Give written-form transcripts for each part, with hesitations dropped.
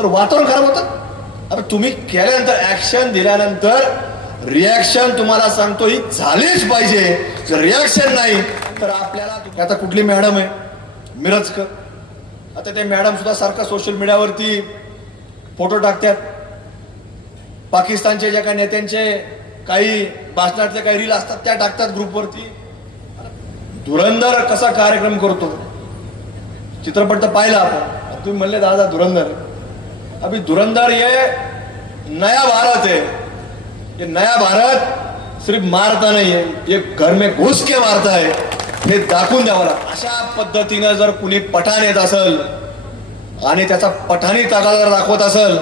तर वातावरण खराब होतं. आता तुम्ही केल्यानंतर ऍक्शन दिल्यानंतर रिॲक्शन तुम्हाला सांगतो ही झालीच पाहिजे. जर रिॲक्शन नाही तर आपल्याला आता कुठली मॅडम आहे मिरजकर, आता ते मॅडम सुद्धा सारखा सोशल मीडियावरती फोटो टाकतात. पाकिस्तानचे ज्या काही नेत्यांचे काही भाषणातले काही रील असतात त्या टाकतात ग्रुपवरती. धुरंधर कसा कार्यक्रम करतो चित्रपट तर पाहिला आपण. तुम्ही म्हणले दादा धुरंधर, अभी धुरंधर ये नया भारत है. ये नया भारत सिर्फ मारता नहीं है, ये घर में घुस के मारता है, हे दाखवून द्यावं लागतं. अशा पद्धतीनं जर कुणी पठाण येत असेल आणि त्याचा पठाणी ताकद जर दाखवत असेल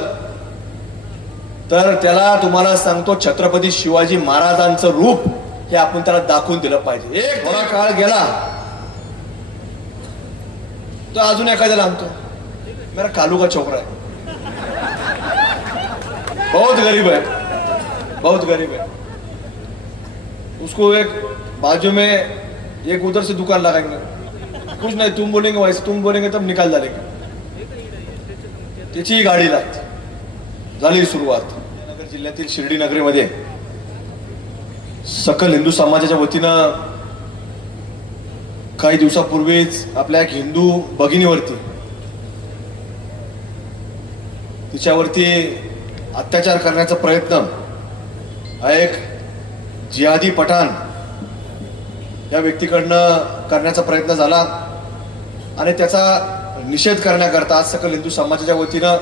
तर त्याला तुम्हाला सांगतो छत्रपती शिवाजी महाराजांचं रूप हे आपण त्याला दाखवून दिलं पाहिजे. एक थोडा काळ गेला तो अजून एखाद्याला आणतो, मेरा कालू का छोकरा है, बहुत गरीब है, बहुत गरीब है, उसको एक बाजू में एक उधर से दुकान लगाएंगे, कुछ नहीं तुम बोलेंगे वैसे, तुम बोलेंगे तब निकाल डालेंगे. त्याची गाडी लागते. झाली सुरुवात. नगर जिल्ह्यातील शिर्डी नगरीमध्ये सकल हिंदू समाजाच्या वतीनं काही दिवसापूर्वीच आपल्या एक हिंदू भगिनीवरती तिच्यावरती अत्याचार करण्याचा प्रयत्न हा एक जिहादी पठाण या व्यक्तीकडनं करण्याचा प्रयत्न झाला आणि त्याचा निषेध करण्याकरता आज सकल हिंदू समाजाच्या वतीनं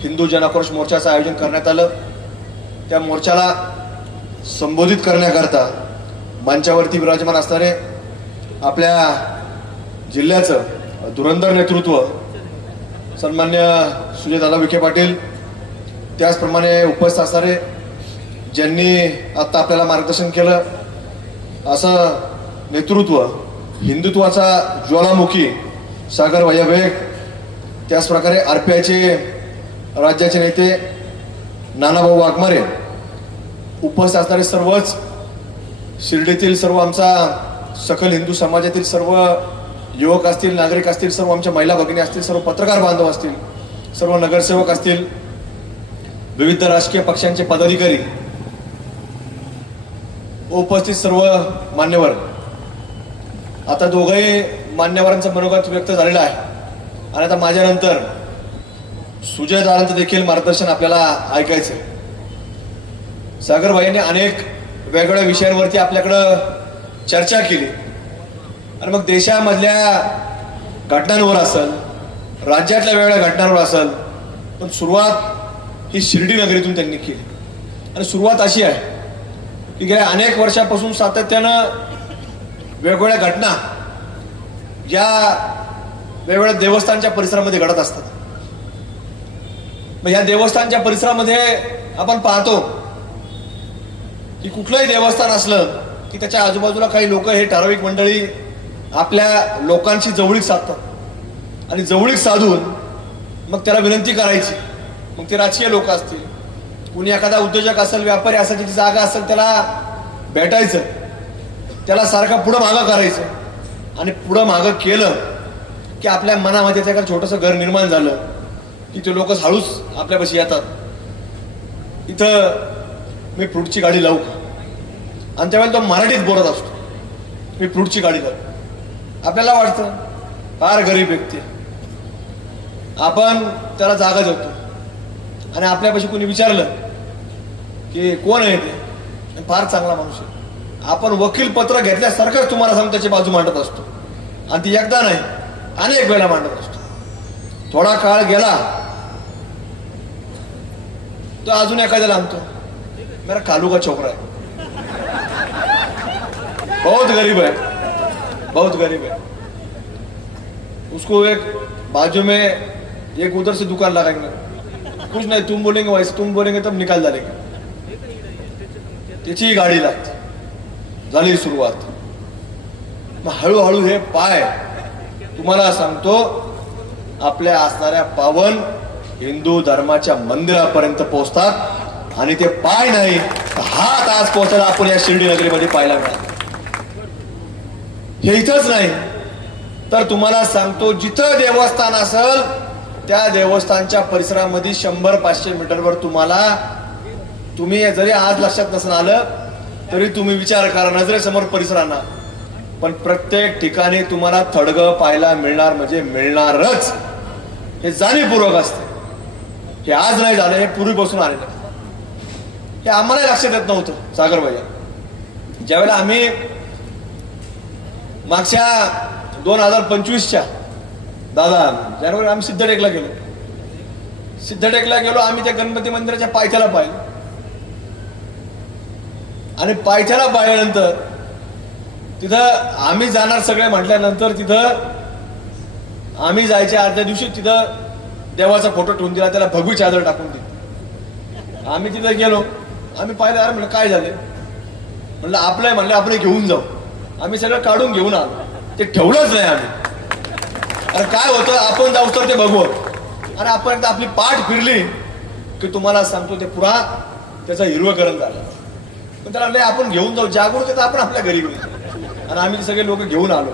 हिंदू जनाक्रोश मोर्चाचं आयोजन करण्यात आलं. त्या मोर्चाला संबोधित करण्याकरता मंचावरती विराजमान असणारे आपल्या जिल्ह्याचं धुरंधर नेतृत्व सन्मान्य सुजयदादा विखे पाटील, त्याचप्रमाणे उपस्थित असणारे ज्यांनी आता आपल्याला मार्गदर्शन केलं असं नेतृत्व, हिंदुत्वाचा ज्वालामुखी सागर वैयाबेग, त्याचप्रकारे RPIचे राज्याचे नेते नानाभाऊ वाघमारे, उपस्थित असणारे सर्वच शिर्डीतील सर्व आमचा सकल हिंदू समाजातील सर्व युवक असतील, नागरिक असतील, सर्व आमच्या महिला भगिनी असतील, सर्व पत्रकार बांधव असतील, सर्व नगरसेवक असतील, विविध राजकीय पक्षांचे पदाधिकारी, उपस्थित सर्व मान्यवर. आता दोघंही मान्यवरांचं मनोगत व्यक्त झालेलं आहे आणि आता माझ्यानंतर सुजय दादांचं देखील मार्गदर्शन आपल्याला ऐकायचं. सागरभाईंनी अनेक वेगवेगळ्या विषयांवरती आपल्याकडं चर्चा केली आणि मग देशामधल्या घटनांवर असेल, राज्यातल्या वेगवेगळ्या घटनांवर असेल, पण सुरुवात ही शिर्डी नगरीतून त्यांनी केली. आणि सुरुवात अशी आहे की गेल्या अनेक वर्षापासून सातत्यानं वेगवेगळ्या घटना या वेगवेगळ्या देवस्थानच्या परिसरामध्ये घडत असतात. मग या देवस्थानच्या परिसरामध्ये आपण पाहतो की कुठलंही देवस्थान असलं की त्याच्या आजूबाजूला काही लोक हे ठराविक मंडळी आपल्या लोकांशी जवळीक साधतात आणि जवळीक साधून मग त्याला विनंती करायची. मग ते राजकीय लोक असतील, कुणी एखादा उद्योजक असेल, व्यापारी असेल, ज्याची जागा असेल त्याला भेटायचं, त्याला सारखं पुढं मागं करायचं आणि पुढं मागं केलं की आपल्या मनामध्ये त्याचं छोटंसं घर निर्माण झालं की ते लोक हळूच आपल्यापाशी येतात. इथं मी फ्रूटची गाडी लावू का, आणि त्यावेळेला तो मराठीत बोलत असतो, मी फ्रूटची गाडी लावू. आपल्याला वाटतं फार गरीब व्यक्ती, आपण त्याला जागा देतो आणि आपल्यापाशी कोणी विचारलं की कोण आहे ते, फार चांगला माणूस आहे, आपण वकील पत्र घेतल्यासारखंच तुम्हाला सांगून त्याची बाजू मांडत असतो आणि ती एकदा नाही अनेक वेळा मांडत असतो. थोडा काळ गेला तो अजून एखाद्याला आणतो, मेरा कालू का छोकरा है, बहुत गरीब है, बहुत गरीब है, उसको एक बाजू में एक उधर से दुकान लगाएंगे, कुछ नहीं तुम बोलेंगे वैसे, तुम बोलेंगे तब निकाल डालेंगे. त्याची गाडी लागते. झाली सुरुवात. मग हळूहळू हे पाय तुम्हाला सांगतो आपल्या असणाऱ्या पावन हिंदू धर्माच्या मंदिरापर्यंत पोहोचतात आणि ते पाय नाही हात आज पोहोचायला आपण या शिर्डी नगरीमध्ये पाहायला मिळालं. हे इथंच नाही तर तुम्हाला सांगतो जिथं देवस्थान असेल त्या देवस्थानच्या परिसरामध्ये 100-500 मीटरवर तुम्ही जरी आज लक्षात नसून आलं तरी तुम्ही विचार करा नजरेसमोर परिसरांना, पण प्रत्येक ठिकाणी तुम्हाला थडगं पाहायला मिळणार म्हणजे मिळणारच. हे जाणीवपूर्वक असते. हे आज नाही झालं, हे पूर्वीपासून आलेलं. हे आम्हाला लक्षात येत नव्हतं. सागर भैया, ज्यावेळेला आम्ही मागच्या 2025च्या दादा जानेवारी आम्ही सिद्धटेकला गेलो. आम्ही त्या गणपती मंदिराच्या पायथ्याला पाहिलं आणि पायथ्याला पाहिल्यानंतर तिथं आम्ही जाणार सगळे म्हटल्यानंतर तिथं आम्ही जायच्या आदल्या दिवशी तिथं देवाचा फोटो ठेवून दिला, त्याला भगवी चादर टाकून दिली. आम्ही तिथं गेलो, आम्ही पाहिलं. अरे म्हणलं काय झालं? म्हणलं आपलं म्हणलं आपण घेऊन जाऊ. आम्ही सगळं काढून घेऊन आलो, ते ठेवलंच नाही आम्ही. अरे काय होतं, आपण जाऊ तर ते भगवत आणि आपण एकदा आपली पाठ फिरली की तुम्हाला सांगतो ते पुरा त्याचं हिरवकरण झालं. पण त्याला नाही आपण घेऊन जाऊ, जागरूकता आपण आपल्या घरी घेऊन. आणि आम्ही सगळे लोक घेऊन आलो.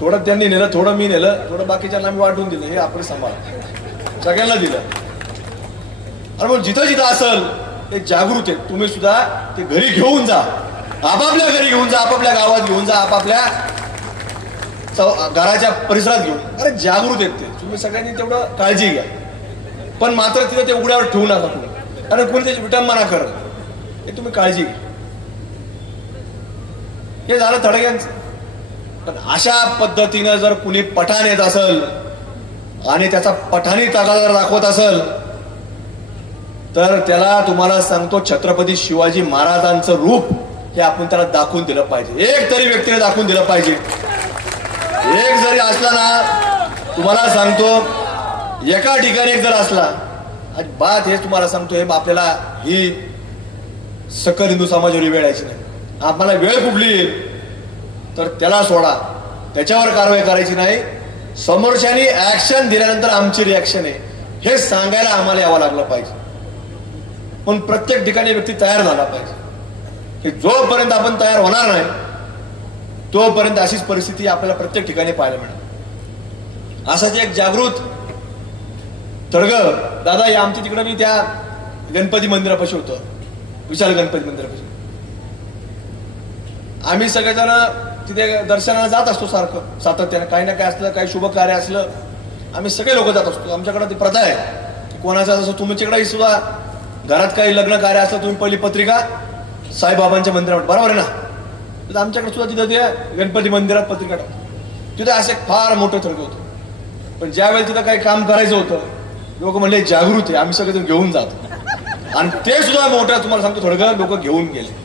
थोडं त्यांनी नेलं, थोडं मी नेलं, थोडं बाकीच्यांना आम्ही वाटून दिलं. हे आपण सांभाळ सगळ्यांना दिलं. आणि मग जिथं जिथं असेल ते जागृत आहे, तुम्ही सुद्धा ते घरी घेऊन जा, आपापल्या घरी घेऊन जा, आपापल्या गावात घेऊन जा, आपापल्या घराच्या परिसरात घेऊन. अरे जागृत आहेत ते, तुम्ही सगळ्यांनी तेवढं काळजी घ्या. पण मात्र तिथं ते उघड्यावर ठेवू नका तुम्ही, कारण कोणी त्याची विटंबना करत. हे तुम्ही काळजी घ्या. हे झालं थडग्यांचं. पण अशा पद्धतीनं जर कुणी पठाण येत असेल आणि त्याचा पठाणी ताकद जर दाखवत असेल तर त्याला तुम्हाला सांगतो छत्रपती शिवाजी महाराजांचं रूप हे आपण त्याला दाखवून दिलं पाहिजे. एक तरी व्यक्तीने दाखवून दिलं पाहिजे. एक जरी असला ना, तुम्हाला सांगतो एका ठिकाणी एक जर असला, बात हेच तुम्हाला सांगतो, हे आपल्याला ही सकल हिंदू समाजावरी वेळ यायची नाही. आम्हाला वेळ कुठली येईल तर त्याला सोडा, त्याच्यावर कारवाई करायची नाही. समोरच्यानी ऍक्शन दिल्यानंतर आमची रिॲक्शन आहे हे सांगायला आम्हाला यावं लागलं पाहिजे. पण प्रत्येक ठिकाणी व्यक्ती तयार झाला पाहिजे. की जोपर्यंत आपण तयार होणार नाही तोपर्यंत अशीच परिस्थिती आपल्याला प्रत्येक ठिकाणी पाहायला मिळेल. असंच एक जागृत थडगं दादा या आमच्या तिकडं मी त्या गणपती मंदिरापाशी होतो, विशाल गणपती मंदिरापाशी. आम्ही सगळेजण तिथे दर्शनाला जात असतो सारखं सातत्यानं. काही ना काही असलं, काही शुभ कार्य असलं आम्ही सगळे लोक जात असतो. आमच्याकडे ती प्रथा आहे कोणाचं जसं तुमच्याकडे सुद्धा घरात काही लग्न कार्य असलं तुम्ही पहिली पत्रिका साईबाबांच्या मंदिरात, बरोबर आहे ना? तर आमच्याकडे सुद्धा तिथं ते गणपती मंदिरात पत्रिका टाकतो. तिथं असं फार मोठं थडगं होतं. पण ज्यावेळी तिथं काही काम करायचं होतं लोक म्हणले जागृत आहे, आम्ही सगळेजण घेऊन जातो. आणि ते सुद्धा मोठं तुम्हाला सांगतो थडगं लोक घेऊन गेले.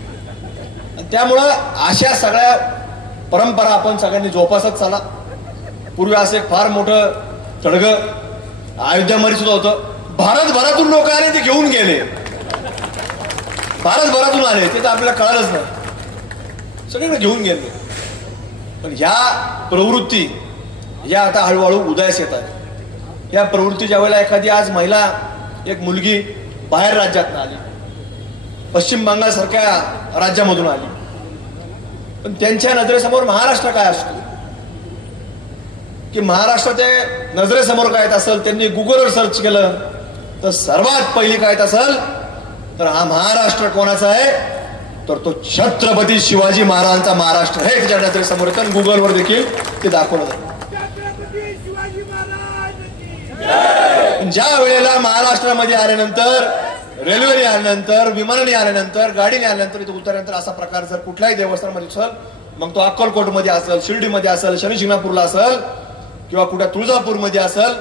त्यामुळं अशा सगळ्या परंपरा आपण सगळ्यांनी जोपासत चाला. पूर्वी असं एक फार मोठं थडगं अयोध्यामध्ये सुद्धा होतं. भारतभरातून लोक आले, ते घेऊन गेले. भारतभरातून आले, ते तर आपल्याला कळालंच नाही, सगळीकडे घेऊन गेले. पण ह्या प्रवृत्ती या आता हळूहळू उदयास येतात. या प्रवृत्ती ज्या वेळेला एखादी आज महिला एक मुलगी बाहेर राज्यातून आली, पश्चिम बंगाल सारख्या राज्यामधून आली, पण त्यांच्या नजरेसमोर महाराष्ट्र काय असतो की महाराष्ट्र ते नजरेसमोर काय येत असेल, त्यांनी गुगलवर सर्च केलं तर सर्वात पहिली काय येत असेल तर हा महाराष्ट्र कोणाचा आहे तर तो छत्रपती शिवाजी महाराजांचा महाराष्ट्र हे त्याच्या नजरेसमोर येतं. गुगलवर देखील ते दाखवलं जातं. ज्या वेळेला महाराष्ट्रामध्ये आल्यानंतर, रेल्वेने आल्यानंतर, विमानाने आल्यानंतर, गाडीने आल्यानंतर, इथे उतरल्यानंतर असा प्रकार जर कुठल्याही देवस्थानामध्ये असेल, मग तो अक्कलकोटमध्ये असेल, शिर्डीमध्ये असेल, शनी शिंगणापूरला असेल किंवा कुठल्या तुळजापूरमध्ये असेल,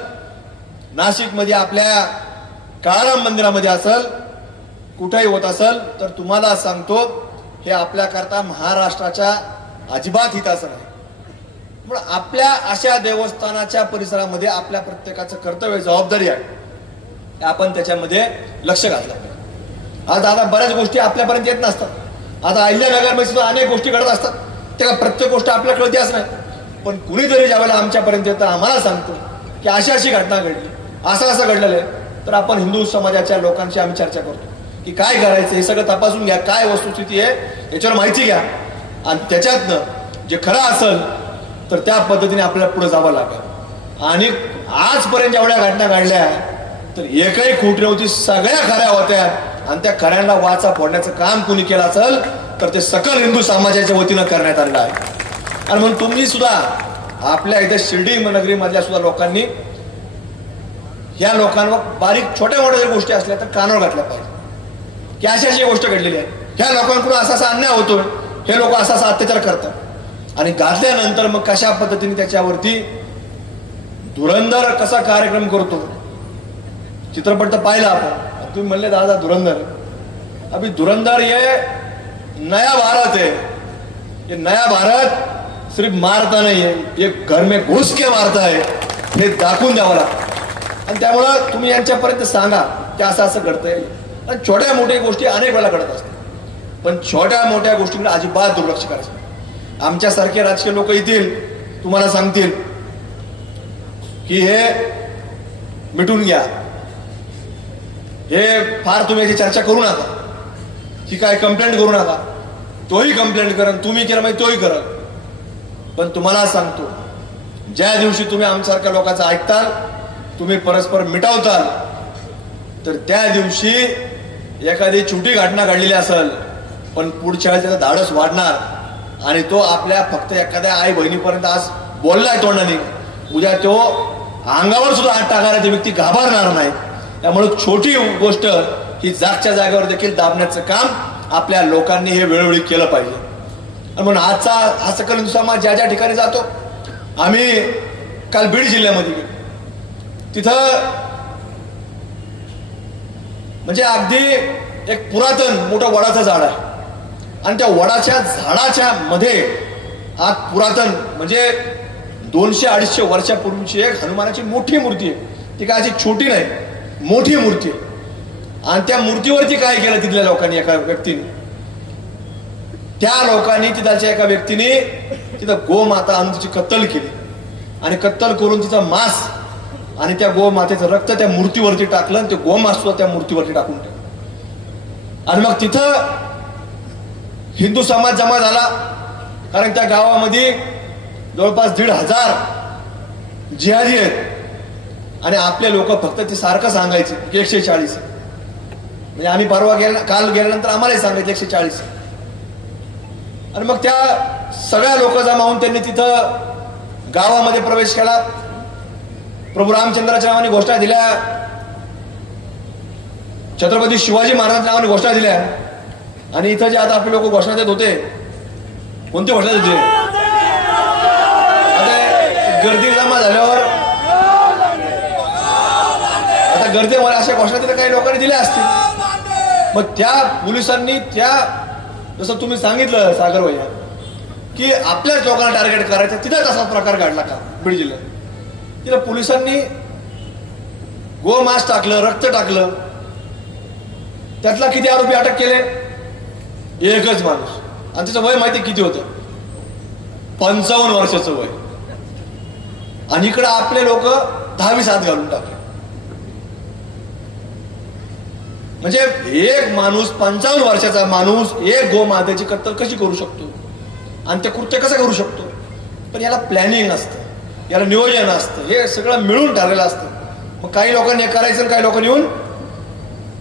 नाशिकमध्ये आपल्या काळाराम मंदिरामध्ये असेल, कुठेही होत असेल तर तुम्हाला सांगतो हे आपल्याकरता महाराष्ट्राच्या अजिबात हिताचं नाही. पण आपल्या अशा देवस्थानाच्या परिसरामध्ये आपल्या प्रत्येकाचं कर्तव्य, जबाबदारी आहे, आपण त्याच्यामध्ये लक्ष घातलं पाहिजे. आज आता बऱ्याच गोष्टी आपल्यापर्यंत येत नसतात. आता अहिल्यानगरमध्ये सुद्धा अनेक गोष्टी घडत असतात, त्या प्रत्येक गोष्ट आपल्याला कळते असं नाही. पण कुणीतरी ज्यावेळेला आमच्यापर्यंत येतं आम्हाला सांगतो की अशी अशी घटना घडली, असं घडलेलं आहे, तर आपण हिंदू समाजाच्या लोकांशी आम्ही चर्चा करतो की काय करायचं, हे सगळं तपासून घ्या, काय वस्तुस्थिती आहे याच्यावर माहिती घ्या, आणि त्याच्यातनं जे खरं असेल तर त्या पद्धतीने आपल्याला पुढे जावं लागेल. आणि आजपर्यंत जेवढ्या घटना घडल्या तर एकही खोट नव्हती, सगळ्या खऱ्या होत्या. आणि त्या खऱ्यांना वाचा फोडण्याचं काम कुणी केलं असेल तर ते सकल हिंदू समाजाच्या वतीनं करण्यात आलेलं आहे. आणि म्हणून तुम्ही सुद्धा आपल्या इथे शिर्डी नगरीमधल्या सुद्धा लोकांनी या लोकांवर बारीक छोट्या मोठ्या गोष्टी असल्या तर कानावर घातल्या पाहिजे की अशी अशी गोष्ट घडलेली आहे, ह्या लोकांकडून असा असा अन्याय होतोय, हे लोक असा असा अत्याचार करतात. आणि घातल्यानंतर मग कशा पद्धतीने त्याच्यावरती धुरंधर कसा कार्यक्रम करतो, चित्रपट तर पाहिला आपण. तुम्ही म्हणले दादा धुरंधर, अभी धुरंधर ये नया भारत है. ये नया भारत सिर्फ मारता नहीं है, ये घर में घुस के मारता है, हे दाखवून द्यावं लागतं. आणि त्यामुळं तुम्ही यांच्यापर्यंत सांगा की असं असं घडतंय. आणि छोट्या मोठ्या गोष्टी अनेक वेळा घडत असतात, पण छोट्या मोठ्या गोष्टींकडे अजिबात दुर्लक्ष करायचं. आमच्यासारखे राजकीय लोक येतील, तुम्हाला सांगतील की हे मिटून घ्या, हे फार तुम्ही याची चर्चा करू नका, की काय कंप्लेंट करू नका. तोही कंप्लेंट करा, तुम्ही केलं माहिती तोही करा. पण तुम्हाला सांगतो, ज्या दिवशी तुम्ही आमच्यासारख्या लोकांचं ऐकताल, तुम्ही परस्पर मिटावताल, तर त्या दिवशी एखादी छोटी घटना घडलेली असेल पण पुढच्या वेळेस त्याचं धाडस वाढणार आणि तो आपल्या फक्त एखाद्या आई बहिणीपर्यंत आज बोललाय तोंडाने, उद्या तो अंगावर सुद्धा हात टाकणारा ती व्यक्ती घाबरणार नाही. त्यामुळे छोटी गोष्ट ही जागच्या जागेवर देखील दाबण्याचं काम आपल्या लोकांनी हे वेळोवेळी केलं पाहिजे. म्हणून आजचा हा सकल हिंदू समाज ज्या ज्या ठिकाणी जातो, आम्ही काल बीड जिल्ह्यामध्ये गेलो, तिथं म्हणजे अगदी एक पुरातन मोठं वडाचं झाड आहे आणि त्या वडाच्या झाडाच्या मध्ये आज पुरातन म्हणजे 200-250 वर्षापूर्वीची एक हनुमानाची मोठी मूर्ती आहे. ती काय अशी छोटी नाही, मोठी मूर्ती आहे. आणि त्या मूर्तीवरती काय केलं तिथल्या लोकांनी, एका व्यक्तीने, त्या लोकांनी तिथल्या एका व्यक्तीने तिथं गोमाता आणून तिची कत्तल केली आणि कत्तल करून तिचा मांस आणि त्या गोमातेचं रक्त त्या मूर्तीवरती टाकलं आणि ते गोमांस सुद्धा त्या मूर्तीवरती टाकून टाकलं. आणि मग तिथं हिंदू समाज जमा झाला, कारण त्या गावामध्ये जवळपास 1,500 जिहादी आहेत आणि आपले लोक फक्त ते सारखं सांगायचे की 140. म्हणजे आम्ही परवा काल गेल्यानंतर आम्हालाही सांगायचे 140. आणि मग त्या सगळ्या लोक जमा होऊन त्यांनी तिथं गावामध्ये प्रवेश केला. प्रभू रामचंद्राच्या नावाने घोषणा दिल्या, छत्रपती शिवाजी महाराजांच्या नावाने घोषणा दिल्या. आणि इथं जे आता आपले लोक घोषणा देत होते, कोणती घोषणा देत होते? आता गर्दी जमा झाल्यावर आता गर्दीवर अशा घोषणा तिथे काही लोकांनी दिल्या असतील. मग त्या पोलिसांनी त्या जसं तुम्ही सांगितलं सागर भैया की आपल्याच लोकांना टार्गेट करायचं, तिथेच असा प्रकार घडला का बीड जिल्ह्यात. तिला पोलिसांनी गोमांस टाकलं, रक्त टाकलं. त्यातला किती आरोपी अटक केले? एकच माणूस. आणि त्याचं वय माहिती किती होतं? 55 वर्षाचं वय. आणि इकडं आपले लोक 10-20 हात घालून टाकले. म्हणजे एक माणूस, 55 वर्षाचा माणूस एक गोमातेची कत्तल कशी करू शकतो आणि ते कृत्य कसं करू शकतो? पण याला प्लॅनिंग असतं, याला नियोजन असतं, हे सगळं मिळून ठरलेलं असतं. मग काही लोकांनी करायचं, काही लोकांनी येऊन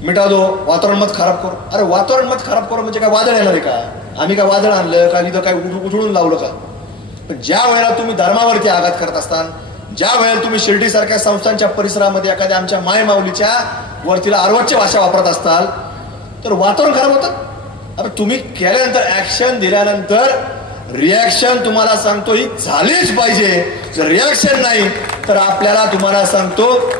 मिटा दो, वातावरण मत खराब करू. अरे वातावरण मत खराब करू म्हणजे काय वादळ येणार आहे का? आम्ही काय वादळ आणलं का? इथं काय उठळून लावलं का? पण ज्या वेळेला तुम्ही धर्मावरती आघात करत असताना, ज्या वेळेला तुम्ही शिर्डी सारख्या संस्थांच्या परिसरामध्ये एखाद्या आमच्या मायमाऊलीच्या वरतीला अर्वाच्य भाषा वापरत असताल तर वातावरण खराब होतं. आता तुम्ही केल्यानंतर, ऍक्शन दिल्यानंतर रिॲक्शन तुम्हाला सांगतो ही झालीच पाहिजे. जर रिॲक्शन नाही तर आपल्याला, तुम्हाला सांगतो,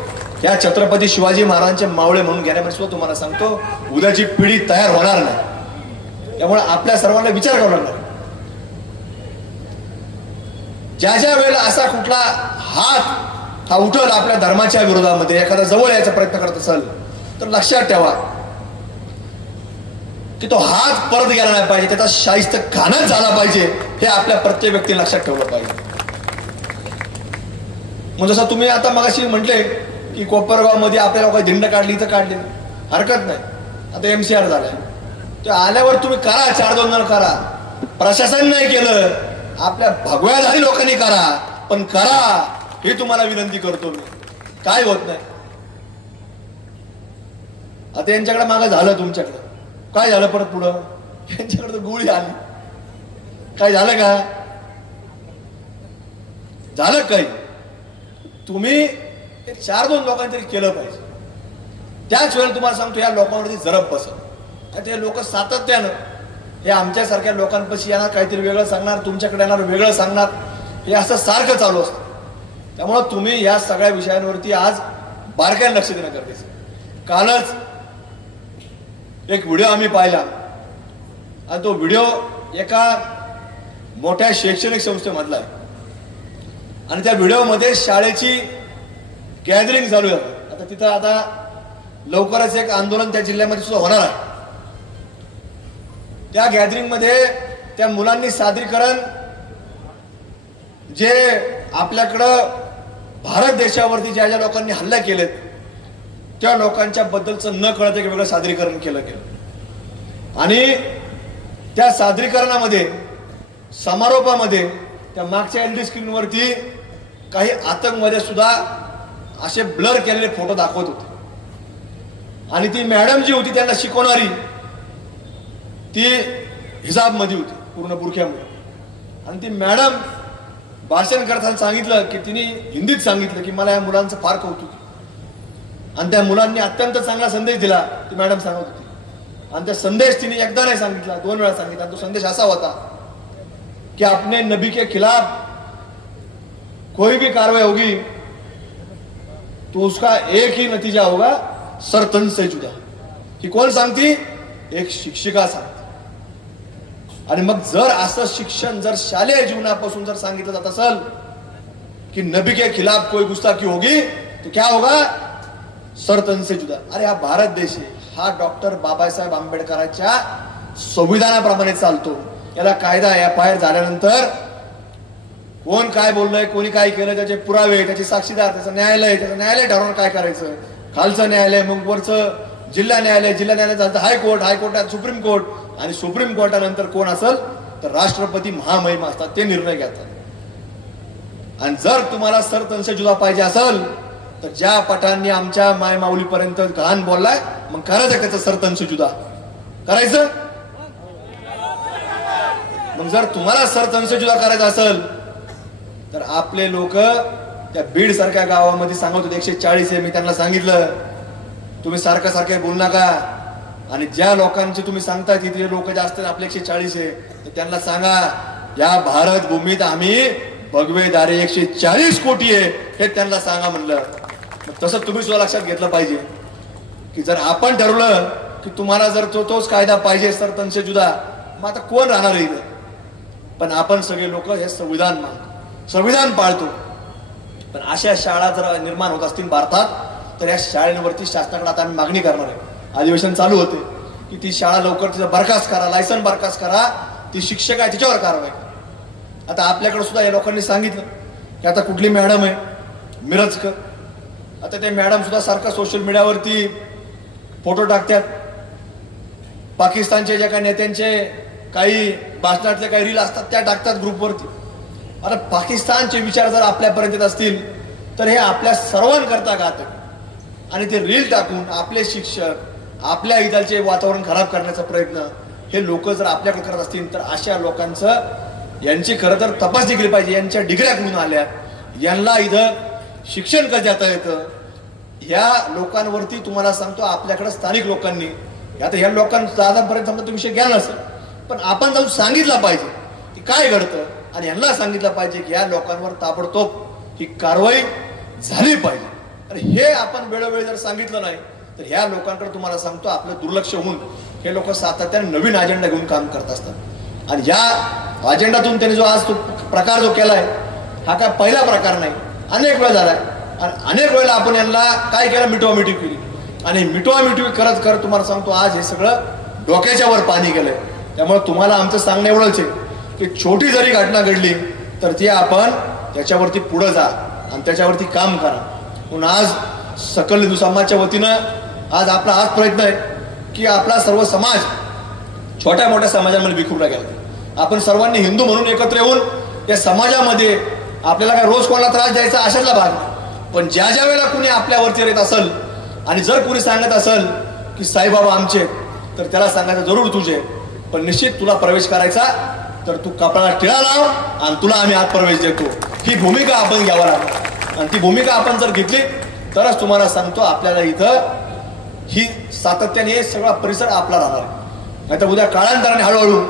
या छत्रपती शिवाजी महाराजांचे मावळे म्हणून घेण्यामध्ये सुद्धा तुम्हाला सांगतो उद्याची पिढी तयार होणार नाही. त्यामुळे आपल्या सर्वांना विचार करावा लागणार. ज्या ज्या वेळेला असा कुठला हात हा उठल आपल्या धर्माच्या विरोधामध्ये, एखादा जवळ यायचा प्रयत्न करत असेल तर लक्षात ठेवा की तो हात परत गेला नाही पाहिजे, त्याचा शाहिस्त खानाच झाला पाहिजे. हे आपल्या प्रत्येक व्यक्तीने लक्षात ठेवलं पाहिजे. मग जसं तुम्ही आता मगाशी म्हटले की कोपरगाव मध्ये आपल्याला काही दिंड काढली तर काढली, हरकत नाही. आता MCR झालाय, ते आल्यावर तुम्ही करा, 4-2 जण करा. प्रशासन नाही केलं, आपल्या भगव्याधारी लोकांनी करा, पण करा, ही तुम्हाला विनंती करतो मी. काय होत नाही. आता यांच्याकडे मागं झालं, तुमच्याकडं काय झालं, परत पुढं यांच्याकडे गोळी आली, काय झालं का, झालं काही. तुम्ही 4-2 लोकांनी तरी केलं पाहिजे. त्याच वेळेला तुम्हाला सांगतो, या लोकांवरती जरब बसत. ते लोक सातत्यानं हे आमच्यासारख्या लोकांपाशी येणार, काहीतरी वेगळं सांगणार, तुमच्याकडे येणार वेगळं सांगणार, हे असं सारखं चालू असतं. त्यामुळं तुम्ही या सगळ्या विषयांवरती आज बारकाईने लक्ष देणं गरजेचं. कालच एक व्हिडिओ आम्ही पाहिला आणि तो व्हिडिओ एका मोठ्या शैक्षणिक संस्थेमधला आहे आणि त्या व्हिडिओमध्ये शाळेची गॅदरिंग चालू आहे. आता तिथं आता लवकरच एक आंदोलन त्या जिल्ह्यामध्ये सुद्धा होणार आहे. त्या गॅदरिंग मध्ये त्या मुलांनी सादरीकरण जे आपल्याकडं भारत देशावरती ज्या ज्या लोकांनी हल्ले केलेत त्या लोकांच्या बद्दलचं न कळत एक वेगळं सादरीकरण केलं गेलं आणि त्या सादरीकरणामध्ये समारोपामध्ये त्या मागच्या एलईडी स्क्रीनवरती काही आतंकवादी सुद्धा असे ब्लर केलेले फोटो दाखवत होते आणि ती मॅडम जी होती त्यांना शिकवणारी ती हिजाब मध्ये होती, पूर्ण बुरख्यामध्ये. आणि ती मॅडम भाषण करताना सांगितलं की तिने हिंदीत सांगितलं की मला या मुलांचं फार कौतुक आहे आणि त्या मुलांनी अत्यंत चांगला संदेश दिला, ती मॅडम सांगत होती. आणि त्या संदेश तिने एकदा नाही सांगितला, 2 वेळा सांगितला. तो संदेश असा होता कि अपने नबी के खिलाफ कोई भी कार्रवाई होगी तो उसका एक ही नतीजा होगा, सर तन से जुदा. ही कोण सांगती? एक शिक्षिका सांगते. आणि मग जर असं शिक्षण जर शालेय जीवनापासून जर सांगितलं जात असेल की नबी के खिलाफ कोई गुस्ताखी होगी तो क्या होगा, सर तन से जुदा. अरे हा भारत देश आहे, हा डॉक्टर बाबासाहेब आंबेडकरांच्या संविधानाप्रमाणे चालतो. याला कायदा FIR झाल्यानंतर कोण काय बोललंय, कोणी काय केलं, त्याचे पुरावे, त्याचे साक्षीदार, त्याचं न्यायालय ठरवणार काय करायचं. खालचं न्यायालय, मग वरचं जिल्हा न्यायालय, जिल्हा न्यायालय झालं हायकोर्ट, हायकोर्टात सुप्रीम कोर्ट आणि सुप्रीम कोर्टानंतर कोण असेल तर राष्ट्रपती महामहिम असतात, ते निर्णय घेतात. आणि जर तुम्हाला सर तन से जुदा पाहिजे असेल तर ज्या पठांनी आमच्या माय माऊलीपर्यंत घाण बोललाय, मग करायचं त्याचं सर तन से जुदा करायचं. मग जर तुम्हाला सर तन से जुदा करायचं असेल तर आपले लोक त्या बीड सारख्या गावामध्ये सांगत होते 140 आहे. मी त्यांना सांगितलं तुम्ही सारखं बोलू नका आणि ज्या लोकांचे तुम्ही सांगताय तिथे लोक जास्त आपले 140 आहे तर त्यांना सांगा या भारत भूमीत आम्ही भगवे दारे 140 कोटी आहे हे त्यांना सांगा म्हणलं. तसं तुम्ही सुद्धा लक्षात घेतलं पाहिजे की जर आपण ठरवलं की तुम्हाला जर तोच कायदा पाहिजे सर तन से जुदा, मग आता कोण राहणार आहे इथे. पण आपण सगळे लोक हे संविधान मानतो, संविधान पाळतो. पण अशा शाळा जर निर्माण होत असतील भारतात तर या शाळेवरती शासनाकडे आता आम्ही मागणी करणार आहे. अधिवेशन चालू होते की ती शाळा लवकर तिचा बरखास्त करा, लायसन बरखास्त करा, ती शिक्षक आहे तिच्यावर कारवाई करा. आता आपल्याकडे सुद्धा या लोकांनी सांगितलं की आता कुठली मॅडम आहे मिरजकर, आता ते मॅडम सुद्धा सारखं सोशल मीडियावरती फोटो टाकतात, पाकिस्तानच्या ज्या काही नेत्यांचे काही भाषणातले काही रील असतात त्या टाकतात ग्रुपवरती. आता पाकिस्तानचे विचार जर आपल्यापर्यंत येत असतील तर हे आपल्या सर्वांकरता घातक आणि ते रील टाकून आपले शिक्षक आपल्या इथलचे वातावरण खराब करण्याचा प्रयत्न हे लोक जर आपल्याकडे करत असतील तर अशा लोकांचं यांची खरं तर तपासणी केली पाहिजे. यांच्या डिग्र्या कुठून आल्या, यांना इथं शिक्षण कसं देता येतं, ह्या लोकांवरती तुम्हाला सांगतो आपल्याकडे स्थानिक लोकांनी आता ह्या लोकांचा आतापर्यंत समजा तो विषय घ्या नसेल पण आपण जाऊन सांगितलं पाहिजे की काय घडतं आणि यांना सांगितलं पाहिजे की या लोकांवर ताबडतोब ही कारवाई झाली पाहिजे. आणि हे आपण वेळोवेळी जर सांगितलं नाही तर ह्या लोकांकडे तुम्हाला सांगतो आपलं दुर्लक्ष होऊन हे लोक सातत्याने नवीन अजेंडा घेऊन काम करत असतात. आणि या अजेंडातून त्यांनी जो आज तो प्रकार जो केलाय हा काय पहिला प्रकार नाही, अनेक वेळा झालाय. आणि अनेक वेळेला आपण यांना काय केलं, मिठवामिठवी केली आणि मिठवामिठवी करत करत तुम्हाला सांगतो आज हे सगळं डोक्याच्या वर पाणी गेलंय. त्यामुळे तुम्हाला आमचं सांगणं एवढंच आहे की छोटी जरी घटना घडली तर ती आपण त्याच्यावरती पुढे जा आणि त्याच्यावरती काम करा. म्हणून आज सकल हिंदू समाजाच्या वतीनं आज आपला हाच प्रयत्न आहे की आपला सर्व समाज छोट्या मोठ्या समाजांमध्ये विखुरला गेला. आपण सर्वांनी हिंदू म्हणून एकत्र येऊन या समाजामध्ये आपल्याला काय रोज कोणाला त्रास द्यायचा अशातला भाग, पण ज्या ज्या वेळेला कुणी आपल्यावरती येत असेल आणि जर कुणी सांगत असेल की साईबाबा आमचे, तर त्याला सांगायचं जरूर तुझे, पण निश्चित तुला प्रवेश करायचा तर तू कपाळाला टिळा लाव आणि तुला आम्ही आत प्रवेश देतो. ही भूमिका आपण घ्यावं लागेल आणि ती भूमिका आपण जर घेतली तरच तुम्हाला सांगतो आपल्याला इथं ही सातत्याने सगळा परिसर आपला राहणार. नाहीतर उद्या काळांतराने हळूहळू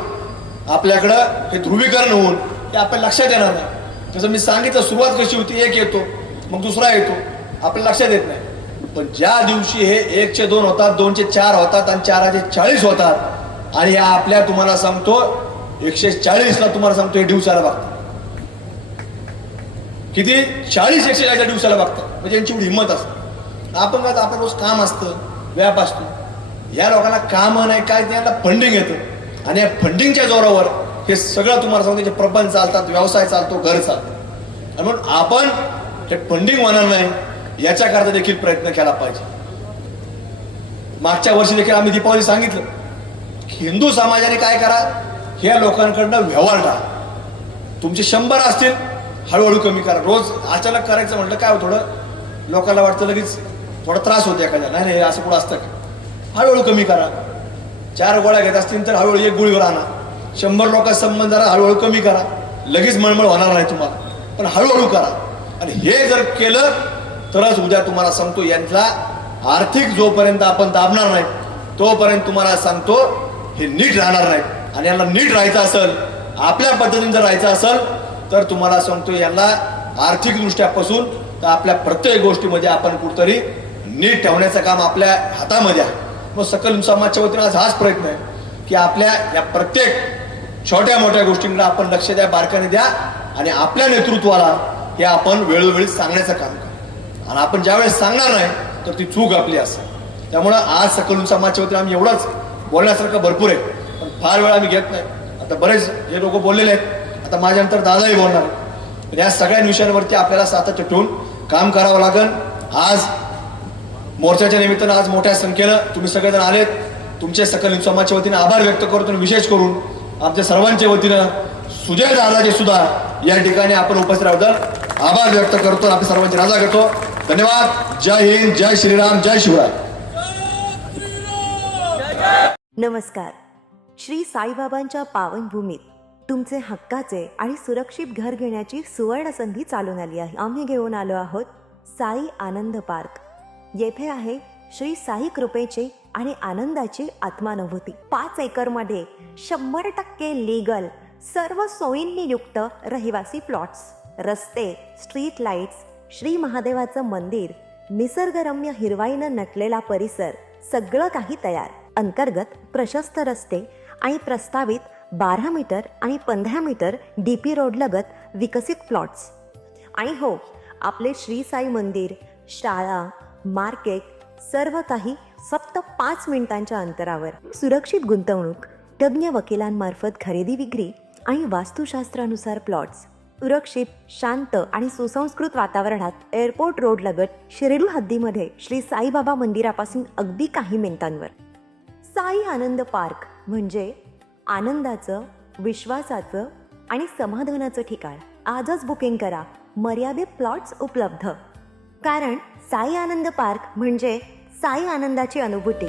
आपल्याकडं हे ध्रुवीकरण होऊन ते आपल्या लक्षात येणार नाही. जसं मी सांगितलं सुरुवात कशी होती, एक येतो मग दुसरा येतो, आपल्या लक्षात येत नाही. पण ज्या दिवशी हे 1चे 2 होतात, 2चे 4 होतात आणि 4चे 40 होतात आणि या आपल्या तुम्हाला सांगतो 140ला तुम्हाला सांगतो हे दिवसाला बघतात. किती 40-140 दिवसाला बघतात, म्हणजे यांची एवढी हिंमत असते. आपण काय आपण रोज काम असतं, व्याप असतो. या लोकांना काम नाही काय, त्यांना फंडिंग येतं आणि या फंडिंगच्या जोरावर हे सगळं तुम्हाला सांगतो त्यांचे प्रपंच चालतात, व्यवसाय चालतो, घर चालतं. आणि म्हणून आपण ते फंडिंग होणार नाही याच्याकरता देखील प्रयत्न केला पाहिजे. मागच्या वर्षी देखील आम्ही दीपावली सांगितलं की हिंदू समाजाने काय करा, ह्या लोकांकडनं व्यवहार टाळा. तुमचे 100 असतील हळूहळू कमी करा. रोज अचानक करायचं म्हटलं काय थोडं लोकांना वाटतं लगेच थोडा त्रास होतो एखाद्या, नाही असं कुठं असतं का, हळूहळू कमी करा. 4 गोळ्या घेत असतील तर हळूहळू 1 गोळीवर आणा. 100 लोकांचा संबंध जरा हळूहळू कमी करा. लगेच मळमळ होणार नाही तुम्हाला, पण हळूहळू करा. आणि हे जर केलं तरच उद्या तुम्हाला सांगतो यांचा आर्थिक जोपर्यंत आपण दाबणार नाही तोपर्यंत तुम्हाला सांगतो हे नीट राहणार नाही. आणि यांना नीट राहायचं असेल, आपल्या पद्धतीने जर राहायचं असेल तर तुम्हाला सांगतो यांना आर्थिक दृष्ट्यापासून तर आपल्या प्रत्येक गोष्टीमध्ये आपण कुठतरी नीट ठेवण्याचं काम आपल्या हातामध्ये आहे. मग सकल समाजच्या वतीने आज हाच प्रयत्न आहे की आपल्या या प्रत्येक छोट्या मोठ्या गोष्टींना आपण लक्ष द्या, बारकाने द्या आणि आपल्या नेतृत्वाला हे आपण वेळोवेळी सांगण्याचं काम करू. आणि आपण ज्यावेळेस सांगणार नाही तर ती चूक आपली असेल. त्यामुळं आज सकल समाजच्या वतीने आम्ही एवढंच बोलण्यासारखं भरपूर आहे, पण फार वेळ आम्ही घेत नाही. आता बरेच हे लोक बोललेले आहेत, आता माझ्यानंतर दादाही बोलणार. या सगळ्या विषयांवरती आपल्याला सातत्य ठेवून काम करावं लागेल. आज मोर्चाच्या निमित्तानं आज मोठ्या संख्येनं तुम्ही सगळेजण आलेत. तुमचे सकल समाजच्या वतीनं आभार व्यक्त करतो. विशेष करून आमच्या सर्वांच्या वतीनं सुजय दादाचे सुद्धा या ठिकाणी आपण उपस्थित राहून आभार व्यक्त करतो. आपल्या सर्वांची रजा घेतो. धन्यवाद. जय हिंद, जय श्रीराम, जय शिवराय. नमस्कार. श्री साईबाबांच्या पावनभूमीत तुमचे हक्काचे आणि सुरक्षित घर घेण्याची सुवर्ण संधी चालून आली आहे. आम्ही घेऊन आलो आहोत साई आनंद पार्क. येथे आहे श्री साई कृपेचे आणि आनंदाची आत्मानुभूती. 5 एकरमध्ये 100% लीगल, सर्व सोयींनी युक्त रहिवासी प्लॉट्स, रस्ते, स्ट्रीट लाईट्स, श्री महादेवाचं मंदिर, निसर्गरम्य हिरवाईनं नटलेला परिसर, सगळं काही तयार. अंतर्गत प्रशस्त रस्ते आणि प्रस्तावित 12 मीटर आणि 15 मीटर DP रोड लगत विकसित प्लॉट्स. आणि हो, आपले श्री साई मंदिर, शाळा, मार्केट सर्व काही फक्त 5 मिनिटांच्या अंतरावर. सुरक्षित गुंतवणूक, तज्ज्ञ वकिलांमार्फत खरेदी विक्री आणि वास्तुशास्त्रानुसार प्लॉट्स. सुरक्षित, शांत आणि सुसंस्कृत वातावरणात एअरपोर्ट रोड लगत शिर्डी हद्दीमध्ये श्री साईबाबा मंदिरापासून अगदी काही मिनिटांवर. साई आनंद पार्क म्हणजे आनंदाचं, विश्वासाचं आणि समाधानाचं ठिकाण. आजच बुकिंग करा. मर्यादित प्लॉट्स उपलब्ध. कारण साई आनंद पार्क म्हणजे साई आनंदाची अनुभूती.